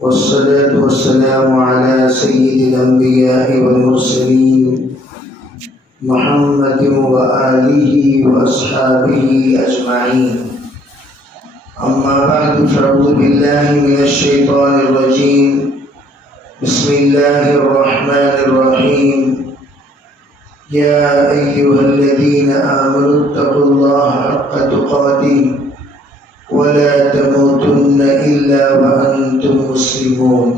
والصلاة والسلام على سيد الأنبياء والمرسلين محمد وآله وأصحابه أجمعين. أما بعد فأعوذ بالله من الشيطان الرجيم. بسم الله الرحمن الرحيم. يا أيها الذين آمنوا اتقوا الله حق تقاته ولا تموتن إلا وأنتم مسلمون.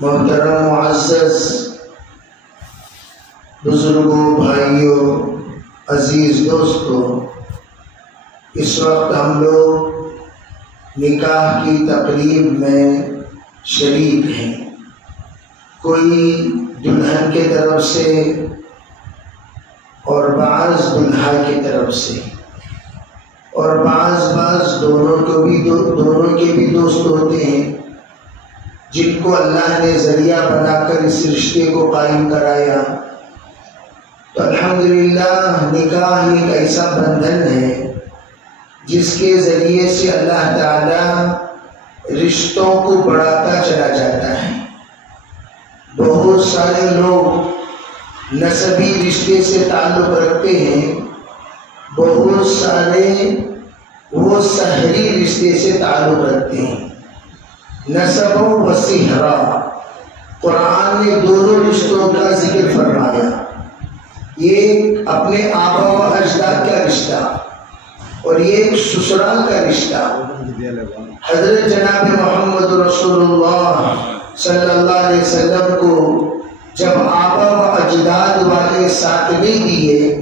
محترم معزز بزرگوں، بھائیوں، عزیز دوستوں، اس وقت ہم لوگ نکاح کی تقریب میں شریک ہیں. کوئی دلہن کی طرف سے اور بعض دلہا کی طرف سے اور بعض دونوں کے بھی دوست ہوتے ہیں جن کو اللہ نے ذریعہ بنا کر اس رشتے کو قائم کرایا. تو الحمدللہ نکاح ایک ایسا بندھن ہے جس کے ذریعے سے اللہ تعالی رشتوں کو بڑھاتا چلا جاتا ہے. بہت سارے لوگ نسبی رشتے سے تعلق رکھتے ہیں، بہت سارے وہ سحری رشتے سے تعلق رکھتے ہیں. نسب و سحرا، قرآن نے دونوں رشتوں کا ذکر فرمایا. یہ اپنے آبا و اجداد کا رشتہ اور یہ ایک سسرال کا رشتہ. حضرت جناب محمد رسول اللہ صلی اللہ علیہ وسلم کو جب آبا و اجداد والے ساتھ نہیں دیے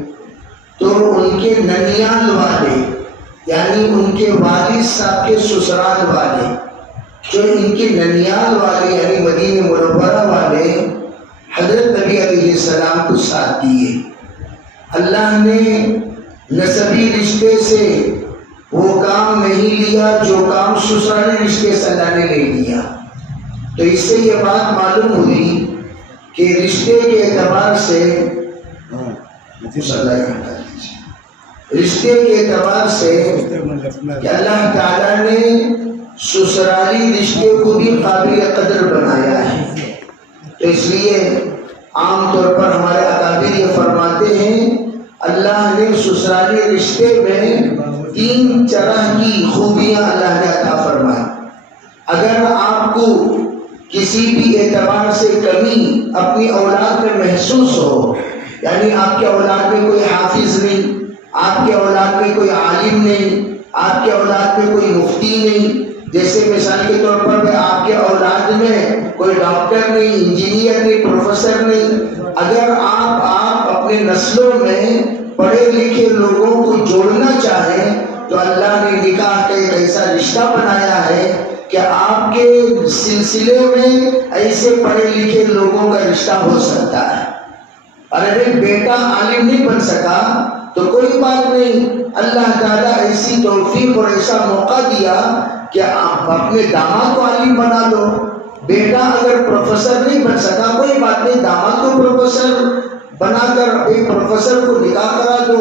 تو ان کے ننیال والے یعنی ان کے والد صاحب کے سسرال والے، جو ان کے ننیال والے یعنی مدینہ منورہ والے، حضرت نبی علیہ السلام کو ساتھ دیے. اللہ نے نسبی رشتے سے وہ کام نہیں لیا جو کام سسرالی رشتے سے اللہ نے لے لیا. تو اس سے یہ بات معلوم ہوئی کہ رشتے کے اعتبار سے کہ اللہ تعالیٰ نے سسرالی رشتے کو بھی قابل قدر بنایا ہے. تو اس لیے عام طور پر ہمارے اکابر یہ فرماتے ہیں اللہ نے سسرالی رشتے میں 3 طرح کی خوبیاں اللہ نے عطا فرمائی. اگر آپ کو کسی بھی اعتبار سے کمی اپنی اولاد میں محسوس ہو، یعنی آپ کے اولاد میں کوئی حافظ نہیں، آپ کے اولاد میں کوئی عالم نہیں، آپ کے اولاد میں کوئی مفتی نہیں، جیسے مثال کے طور پر آپ کے اولاد میں کوئی ڈاکٹر نہیں، انجینئر نہیں، پروفیسر نہیں، اگر آپ اپنے نسلوں میں پڑھے لکھے لوگوں کو جوڑنا چاہیں تو اللہ نے نکاح کا ایک ایسا رشتہ بنایا ہے کہ آپ کے سلسلے میں ایسے پڑھے لکھے لوگوں کا رشتہ ہو سکتا ہے. اگر بیٹا عالم نہیں بن سکا تو کوئی بات نہیں، اللہ تعالیٰ ایسی توفیق اور ایسا موقع دیا کہ آپ اپنے داماد کو عالم بنا دو. بیٹا اگر پروفیسر نہیں بن سکا کوئی بات نہیں، داماد کو پروفیسر بنا کر ایک پروفیسر کو نکاح کرا دو.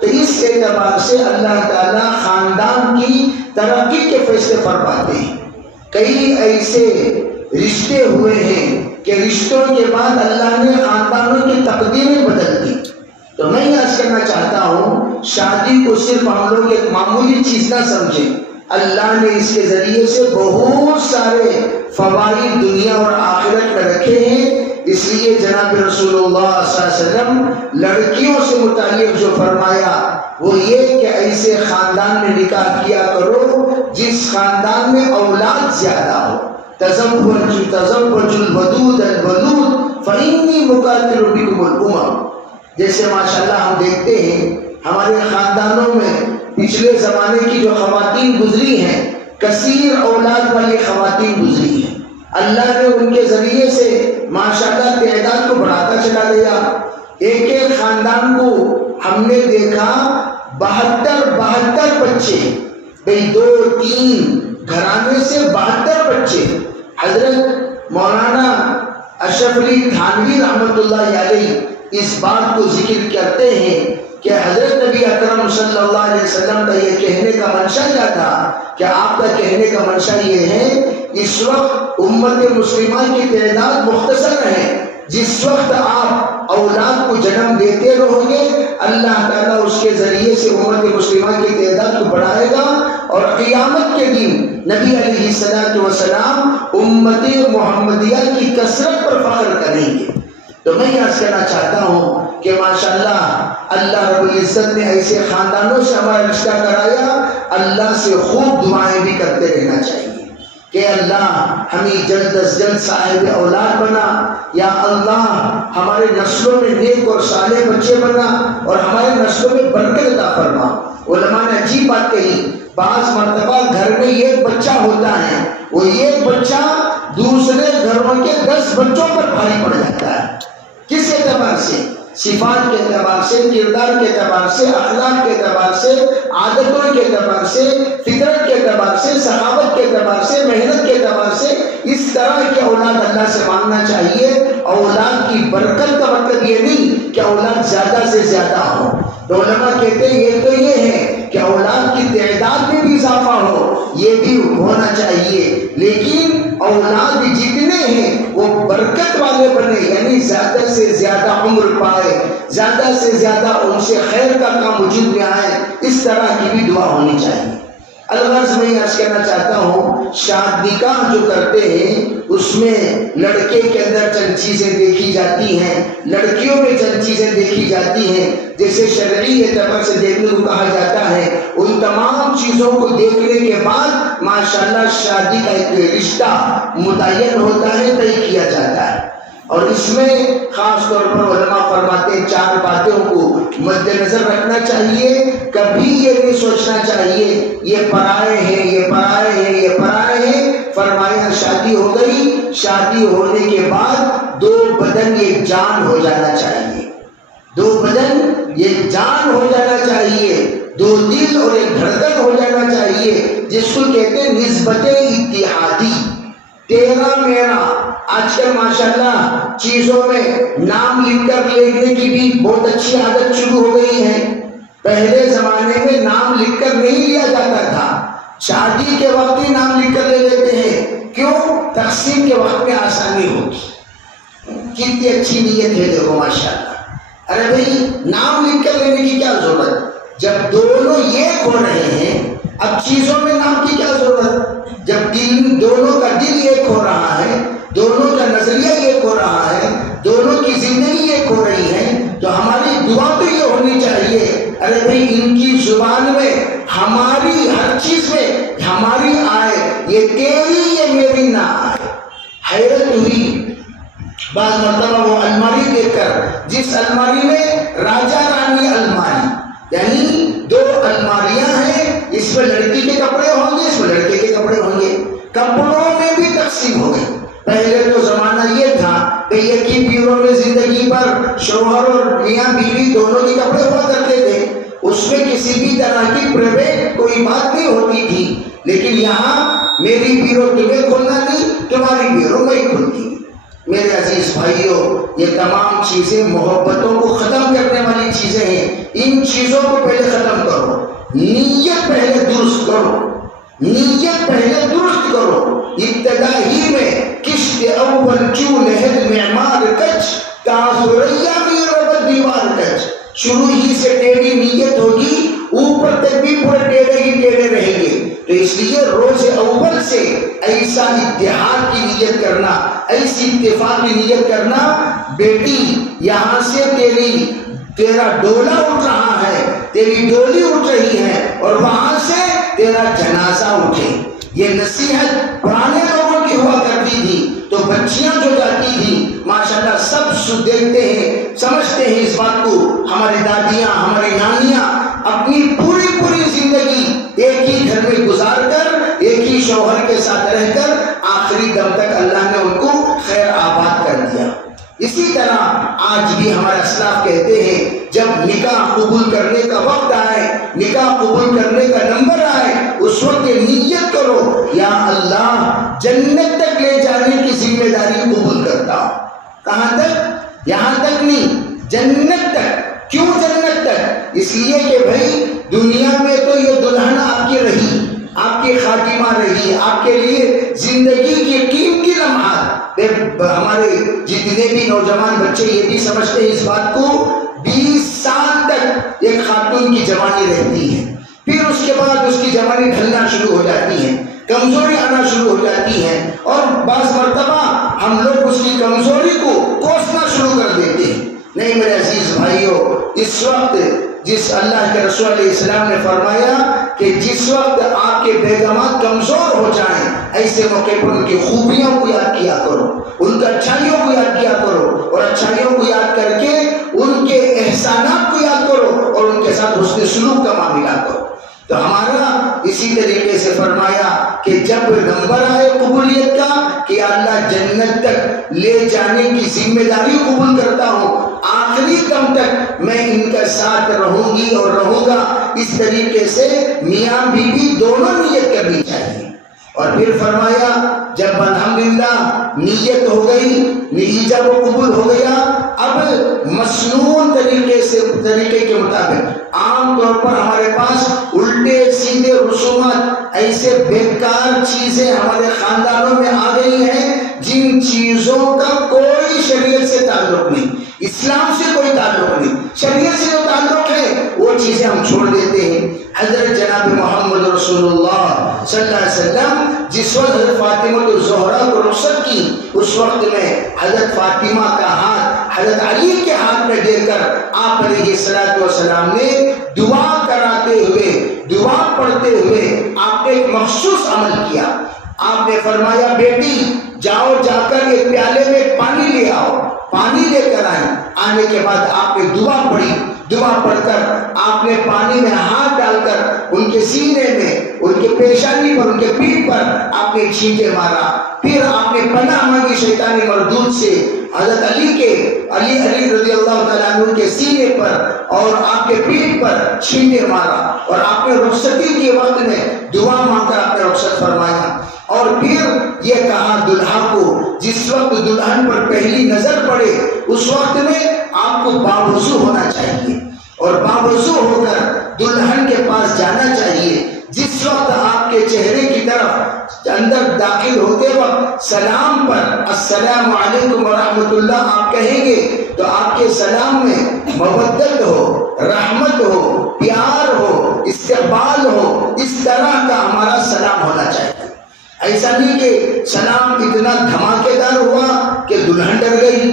تو اس اعتبار سے اللہ تعالیٰ خاندان کی ترقی کے فیصلے فرماتے ہیں. کئی ایسے رشتے ہوئے ہیں کہ رشتوں کے بعد اللہ نے خاندانوں کی تقدیریں بدل دی. تو میں یہ عرض کرنا چاہتا ہوں شادی کو صرف ہم لوگ ایک معمولی چیز نہ سمجھیں. اللہ نے اس کے ذریعے سے بہت سارے فوائد دنیا اور آخرت میں رکھے ہیں. اس لیے جناب رسول اللہ صلی اللہ علیہ وسلم لڑکیوں سے متعلق جو فرمایا وہ یہ کہ ایسے خاندان میں نکاح کیا کرو جس خاندان میں اولاد زیادہ ہو. تزوج الودود الولود فإنی مقاتل بکم الامم. جیسے ماشاءاللہ ہم دیکھتے ہیں ہمارے خاندانوں میں پچھلے زمانے کی جو خواتین گزری ہیں، کثیر اولاد والی خواتین گزری ہیں. اللہ نے ان کے ذریعے سے ماشاءاللہ تعداد کو بڑھاتا چلا گیا. ایک خاندان کو ہم نے دیکھا 72 بچے، بھئی 2-3 گھرانے سے 72 بچے. حضرت مولانا اشرف علی تھانوی رحمۃ اللہ علیہ اس بات کو ذکر کرتے ہیں کہ حضرت نبی اکرم صلی اللہ علیہ وسلم کا یہ کہنے کا منشا کیا تھا؟ کہ آپ کا کہنے کا منشا یہ ہے اس وقت امت مسلمہ کی تعداد مختصر ہے، جس وقت آپ اولاد کو جنم دیتے رہو گے اللہ تعالیٰ اس کے ذریعے سے امت مسلمہ کی تعداد کو بڑھائے گا، اور قیامت کے دن نبی علیہ السلام امت محمدیہ کی کثرت پر فخر کریں گے۔ تو میں یہ عرض کرنا چاہتا ہوں کہ ماشاءاللہ اللہ رب العزت نے ایسے خاندانوں سے ہمارا رشتہ کرایا، اللہ سے خوب دعائیں بھی کرتے رہنا چاہیے کہ اللہ ہمیں جلد از جلد صاحب اولاد بنا، یا اللہ ہمارے نسلوں میں نیک اور صالح بچے بنا، اور ہمارے نسلوں میں برکت عطا فرما۔ علماء نے عجیب بات کہی، بعض مرتبہ گھر میں ایک بچہ ہوتا ہے، وہ ایک بچہ دوسرے گھروں کے 10 بچوں پر بھاری پڑ جاتا ہے۔ کس اعتبار سے؟ صفات کے اعتبار سے، کردار کے اعتبار سے، اخلاق کے اعتبار سے، عادتوں کے اعتبار سے، فطرت کے اعتبار سے، سخاوت کے اعتبار سے، محنت کے اعتبار سے اس طرح کی اولاد اللہ سے مانگنا چاہیے۔ اولاد کی برکت کا مطلب یہ نہیں کہ اولاد زیادہ سے زیادہ ہو، تو علماء کہتے ہیں یہ تو یہ ہے کہ اولاد کی تعداد میں بھی اضافہ ہو، یہ بھی ہونا چاہیے، لیکن اولاد جتنے ہیں وہ برکت والے بنے، یعنی زیادہ سے زیادہ عمر پائے، زیادہ سے زیادہ ان سے خیر کا کام وجود میں آئے، اس طرح کی بھی دعا ہونی چاہیے۔ الغرض میں یہ عرض کرنا چاہتا ہوں، شادی نکاح جو کرتے ہیں اس میں لڑکے کے اندر چند چیزیں دیکھی جاتی ہیں، لڑکیوں میں چند چیزیں دیکھی جاتی ہیں، جیسے شرعی اعتبار سے دیکھنے کو کہا جاتا ہے۔ ان تمام چیزوں کو دیکھنے کے بعد ماشاءاللہ شادی کا ایک رشتہ متعین ہوتا ہے، طے کیا جاتا ہے، اور اس میں خاص طور پر علماء فرماتے ہیں 4 باتوں کو مد نظر رکھنا چاہیے۔ کبھی یہ نہیں سوچنا چاہیے یہ پرائے ہیں، یہ پرائے ہیں، یہ پرائے ہیں۔ فرمایا شادی ہو گئی، شادی ہونے کے بعد 2 بدن ایک جان ہو جانا چاہیے، 2 بدن ایک جان ہو جانا چاہیے، 2 دل اور ایک دھڑکن ہو جانا چاہیے، جس کو کہتے ہیں نسبت اتحادی، تیرا میرا۔ آج کل ماشاءاللہ چیزوں میں نام لکھ کر لکھنے کی بھی بہت اچھی عادت شروع ہو گئی ہے۔ پہلے زمانے میں نام لکھ کر نہیں لیا جاتا تھا، شادی کے وقت ہی نام لکھ کر لے لیتے ہیں، کیوں؟ تقسیم کے وقت میں آسانی ہوگی۔ کتنی اچھی نیت ہے دیکھو ماشاءاللہ۔ ارے بھائی نام لکھ کر لینے کی کیا ضرورت؟ جب دونوں ایک ہو رہے ہیں اب چیزوں میں نام کی کیا ضرورت؟ جب دونوں کا دل ایک ہو رہا ہے، دونوں کا نظریہ ایک ہو رہا ہے، دونوں کی زندگی ایک ہو رہی ہے، تو ہماری دعا تو یہ ہونی چاہیے، ارے بھائی ان کی زبان میں ہماری ہر چیز میں ہماری آئے، یہ تیری یہ میری نہ آئے۔ حیرت ہوئی بعض مرتبہ وہ الماری دیکھ کر، جس الماری میں راجا رانی الماری، یعنی 2 الماریاں ہیں، اس میں لڑکی کے کپڑے ہوں گے، اس میں لڑکے کے کپڑے ہوں گے، کپڑوں میں بھی تقسیم ہو گئی۔ پہلے تو زمانہ یہ تھا کہ ایک ہی پیروں میں زندگی پر شوہر اور میاں بیوی دونوں کے کپڑے ہوا کرتے تھے، اس میں کسی بھی طرح کی پرائیویٹ کوئی بات نہیں ہوتی تھی، لیکن یہاں میری بیرو تمہیں کھولنا نہیں، تمہاری بیرو میں کھلتی۔ میرے عزیز بھائیوں، یہ تمام چیزیں محبتوں کو ختم کرنے والی چیزیں ہیں، ان چیزوں کو پہلے ختم کرو، نیت پہلے درست کرو، نیت پہلے درست کرو۔ ابتدا ہی میں کشت اول کیوں لہد معمار کچ، تاثریا میں ربط دیوار کچ، شروع ہی سے ٹیڑھی نیت ہوگی، اوپر تک بھی پورے ٹیڑھے ہی ٹیڑھے رہیں گے۔ تو اس لیے روز اول سے ایسا اتحاد کی نیت کرنا، ایسی اتفاق کی نیت کرنا، بیٹی یہاں سے تیرا ڈولا اٹھ رہا ہے، تیری ڈولی اٹھ رہی ہے، اور وہاں سے تیرا جنازہ اٹھے۔ یہ نصیحت پرانے لوگوں کی ہوا کرتی تھی، تو بچیاں جو جاتی تھی ماشاءاللہ سب دیکھتے ہیں، سمجھتے ہیں اس بات کو۔ ہماری دادیاں، ہماری نانیاں اپنی پوری زندگی ایک ہی گھر میں گزار کر، ایک ہی شوہر کے ساتھ رہ کر آخری دم تک اللہ نے ان کو خیر آباد کر دیا۔ اسی طرح آج بھی ہمارے اسلاف کہتے ہیں جب نکاح قبول کرنے کا وقت آئے، نکاح قبول کرنے کا نمبر آئے، اس وقت نیت کرو یا اللہ جنت تک لے جانے کی ذمہ داری قبول کرتا ہوں۔ کہاں تک؟ یہاں تک نہیں، جنت تک۔ کیوں جنت تک؟ اس لیے کہ بھائی دنیا میں تو یہ دلہن آپ کی رہی، آپ کی خاتمہ رہی، آپ کے لیے زندگی کی قیمتی لمحات۔ ہمارے جتنے بھی نوجوان بچے یہ بھی سمجھتے ہیں اس بات کو، 20 سال تک ایک خاتون کی جوانی رہتی ہے، پھر اس کے بعد اس کی جوانی ڈھلنا شروع ہو جاتی ہے، کمزوری آنا شروع ہو جاتی ہے، اور بعض مرتبہ ہم لوگ اس کی کمزوری کو کوسنا شروع کر دیتے ہیں۔ نہیں میرے عزیز بھائیوں، اس وقت جس اللہ کے رسول علیہ السلام نے فرمایا کہ جس وقت آپ کے بیگمات کمزور ہو جائیں، ایسے موقع پر ان کی خوبیوں کو یاد کیا کرو، ان کی اچھائیوں کو یاد کیا کرو، اور اچھائیوں کو یاد کر کے ان کے احسانات کو یاد کرو اور ان کے ساتھ حسن سلوک کا معاملہ کرو۔ تو ہمارا اسی طریقے سے فرمایا کہ جب نمبر آئے قبولیت کا کہ اللہ جنت تک لے جانے کی ذمہ داری قبول کرتا ہوں، آخری دم تک میں ان کا ساتھ رہوں گی اور رہوں گا، اس طریقے سے میاں بیوی دونوں نیت کرنی چاہیے۔ اور پھر فرمایا جب الحمدللہ نیت ہو گئی، ایجاب و قبول ہو گیا، اب مسنون طریقے کے مطابق عام طور پر ہمارے پاس الٹے سیدھے رسومات، ایسے بیکار چیزیں ہمارے خاندانوں میں آ گئی ہیں جن چیزوں کا کوئی شریعت سے تعلق نہیں، اسلام سے کوئی تعلق نہیں، شریعت سے جو تعلق ہے وہ چیزیں ہم چھوڑ دیتے ہیں۔ حضرت جناب محمد رسول اللہ صلی اللہ علیہ وسلم جس وقت حضرت فاطمہ الزہرا کو رخصت کی، اس وقت میں حضرت فاطمہ کا ہاتھ حضرت علی کے ہاتھ میں دے کر آپ علیہ الصلوۃ والسلام نے دعا کراتے ہوئے، دعا پڑھتے ہوئے آپ نے ایک مخصوص عمل کیا۔ آپ نے فرمایا بیٹی جاؤ، جا کر ایک پیالے میں پانی لے آؤ، پانی لے کر آئیں۔ آنے کے بعد آپ نے دعا پڑھی، دعا پڑھ کر آپ نے پانی میں ہاتھ ڈال کر ان کے سینے میں، ان کے پیشانی پر، ان کے پیٹھ پر آپ نے چھینٹے مارا، پھر آپ نے پناہ مانگی شیطانی مردود سے، حضرت علی رضی اللہ تعالیٰ عنہ کے سینے پر اور آپ کے پیٹھ پر چھینٹے مارا، اور آپ نے رخصتی کے وقت میں دعا مانگ کر آپ نے رخصت فرمایا۔ اور پھر یہ کہا دلہا کو جس وقت دلہن پر پہلی نظر پڑے اس وقت میں آپ کو باوضو ہونا چاہیے، اور باوضو ہو کر دلہن کے پاس جانا چاہیے۔ جس وقت آپ کے چہرے کی طرف اندر داخل ہوتے وقت سلام پر السلام علیکم ورحمۃ اللہ آپ کہیں گے تو آپ کے سلام میں مودت ہو، رحمت ہو، پیار ہو، استقبال ہو، اس طرح کا ہمارا سلام ہونا چاہیے۔ ایسا نہیں کہ سلام اتنا دھماکے دار ہوا کہ دلہن ڈر گئی،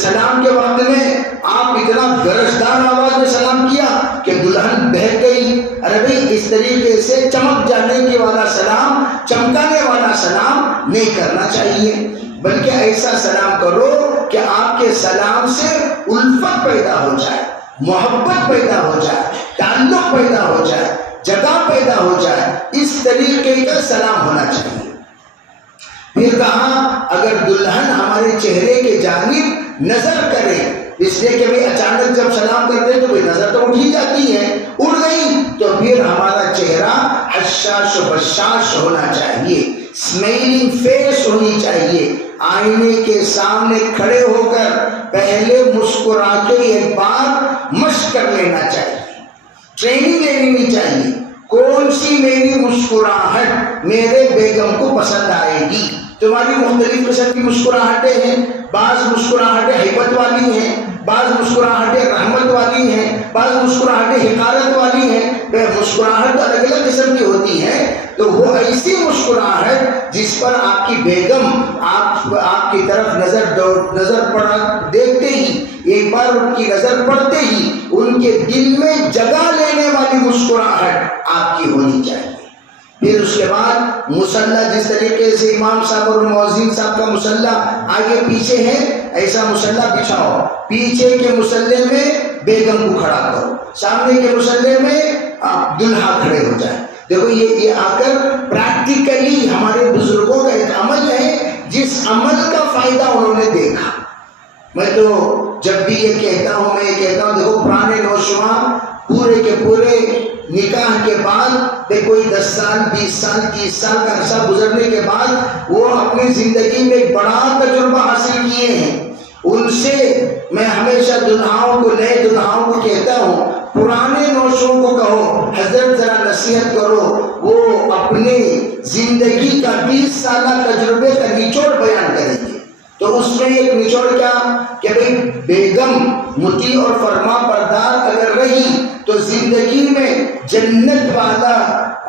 سلام کے وقت میں آپ اتنا گرجدار آواز میں سلام کیا کہ دلہن بہک گئی۔ ارے بھائی اس طریقے سے چمک جانے کے والا سلام، چمکانے والا سلام نہیں کرنا چاہیے، بلکہ ایسا سلام کرو کہ آپ کے سلام سے الفت پیدا ہو جائے، محبت پیدا ہو جائے، تعلق پیدا ہو جائے، جگہ پیدا ہو جائے، اس طریقے کا سلام ہونا چاہیے۔ پھر کہا اگر دلہن ہمارے چہرے کے جانب نظر کرے، اس لیے کہ بھئی اچانک جب سلام کرتے تو بھئی نظر تو اٹھی جاتی ہے، اڑ گئی تو پھر ہمارا چہرہ حشاش و بشاش ہونا چاہیے، اسمائلنگ فیس ہونی چاہیے۔ آئینے کے سامنے کھڑے ہو کر پہلے مسکرا کے ایک بار مشق کر لینا چاہیے، ٹریننگ لینی چاہیے، کون سی میری مسکراہٹ میرے بیگم کو پسند آئے گی۔ تمہاری مختلف قسم کی مسکراہٹیں ہیں، بعض مسکراہٹیں ہیبت والی ہیں، بعض مسکراہٹیں رحمت والی ہیں، بعض مسکراہٹیں حقارت والی ہیں، مسکراہٹ الگ الگ قسم کی ہوتی ہیں۔ تو وہ ایسی مسکراہٹ جس پر آپ کی بیگم آپ کی طرف نظر پڑا دیکھتے ہی، ایک بار ان کی نظر پڑتے ہی ان کے دل میں جگہ لینے والی مسکراہٹ آپ کی ہونی چاہیے۔ پھر اس کے بعد مصلی جس طریقے سے امام صاحب اور مؤذن صاحب کا مصلی آگے پیچھے ہے، ایسا مصلی بچھاؤ، پیچھے کے مصلی میں بیگم کو کھڑا کرو، سامنے کے مصلی میں دلہا کھڑے ہو جائے۔ دیکھو یہ آ کر پریکٹیکلی ہمارے بزرگوں کا ایک عمل ہے جس عمل کا فائدہ انہوں نے دیکھا۔ میں تو جب بھی یہ کہتا ہوں دیکھو پرانے نوجوان پورے کے پورے نکاح کے بعد کوئی 10 سال 20 سال 30 سال کا عرصہ گزرنے کے بعد وہ اپنی زندگی میں ایک بڑا تجربہ حاصل کیے ہیں۔ ان سے میں ہمیشہ دلہاؤں کو، نئے دلہاؤں کو کہتا ہوں پرانے نوشوں کو کہو حضرت ذرا نصیحت کرو، وہ اپنے زندگی کا 20 سالہ تجربے کا نچوڑ بیان کریں گے۔ تو اس میں ایک نچوڑ کیا کہ بھئی بیگم مطیع اور فرما بردار اگر رہی تو زندگی میں جنت والا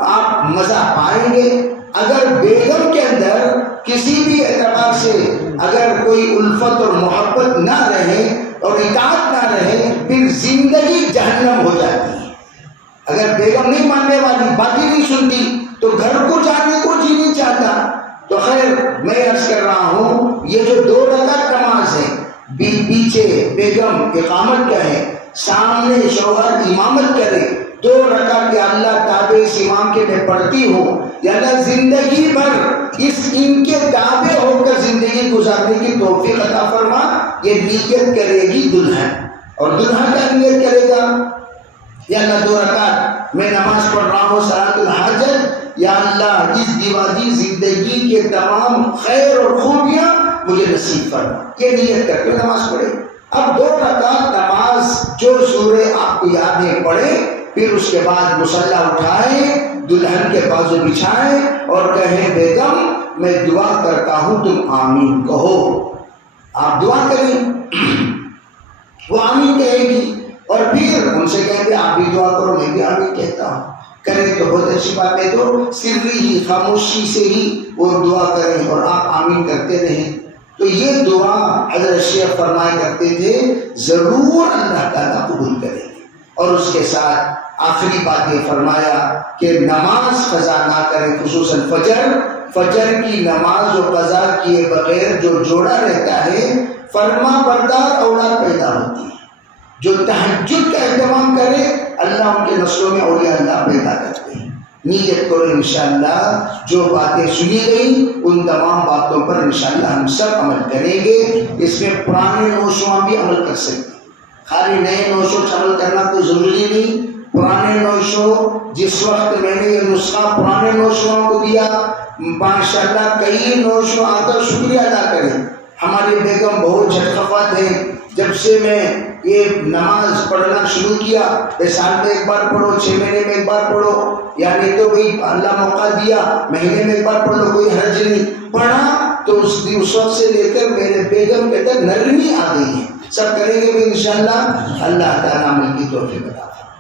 آپ مزہ پائیں گے۔ اگر بیگم کے اندر کسی بھی اعتبار سے اگر کوئی الفت اور محبت نہ رہے اور اطاعت نہ رہے، پھر زندگی جہنم ہو جاتی ہے۔ اگر بیگم نہیں ماننے والی، باتیں نہیں سنتی، تو گھر کو جانے کو جی نہیں چاہتا۔ تو خیر میں عرض کر رہا ہوں، یہ جو 2 رکعت نماز ہے، پیچھے بیگم اقامت کرے، سامنے شوہر امامت کرے، 2 رکعت یا اللہ تابع اس امام کے میں پڑھتی ہوں، یا اللہ زندگی بھر ان کے تابع ہو کر زندگی گزارنے کی توفیق عطا فرما۔ یہ نیت کرے گی دلہن، اور دلہن کا نیت کرے گا یا اللہ 2 رکعت میں نماز پڑھ رہا ہوں صلاۃ الحاجت، یا اللہ اس دیواجی زندگی کے تمام خیر اور خوبیاں مجھے نصیب فرما، یہ نیت کر کے نماز پڑھے۔ اب 2 رکعت نماز جو سورہ آپ کو یاد ہے پڑھے، پھر اس کے بعد مصلی اٹھائیں، دلہن کے بازو بچھائیں اور کہیں بیگم میں دعا کرتا ہوں تم آمین کہو۔ آپ دعا کریں، وہ آمین کہے گی، اور پھر ان سے کہیں گے آپ بھی دعا کرو، میں بھی آمین کہتا ہوں۔ کریں تو بہت اچھی بات ہے، تو سری ہی خاموشی سے ہی وہ دعا کریں اور آپ آمین کرتے رہیں۔ تو یہ دعا حضرت شیخ فرمایا کرتے تھے ضرور اللہ تعالیٰ قبول کریں گے۔ اور اس کے ساتھ آخری بات یہ فرمایا کہ نماز قضا نہ کریں، خصوصاً فجر کی نماز و قضا کیے بغیر جو جوڑا رہتا ہے، فرما بردار اولاد پیدا ہوتی ہے۔ جو تہجد کا اہتمام کرے، اللہ ان کے نسلوں میں اولیاء اللہ پیدا کرتے ہیں۔ نیت کرو انشاءاللہ جو باتیں سنی گئی ان تمام باتوں پر انشاءاللہ ہم سب عمل کریں گے۔ اس میں پرانے نوشوں بھی عمل کر سکتے ہیں، خالی نئے نوشوں عمل کرنا کوئی ضروری نہیں۔ پرانے نوشوں، جس وقت میں نے یہ نسخہ پرانے نوشوں کو دیا، ماشاءاللہ کئی نوشوں آ کر شکریہ ادا کریں۔ ہماری بیگم بہت جھٹخفت ہے، جب سے میں یہ نماز پڑھنا شروع کیا، سال میں ایک بار پڑھو، 6 مہینے میں ایک بار پڑھو، یعنی تو بھئی اللہ موقع دیا مہینے میں ایک بار پڑھ لو، کوئی حرج نہیں۔ پڑھا تو اس وقت سے لے کر میرے بیگم کے اندر نرمی آ گئی ہے۔ سب کریں گے بھی انشاءاللہ، اللہ تعالیٰ عمل کی توفیق عطا فرمائے۔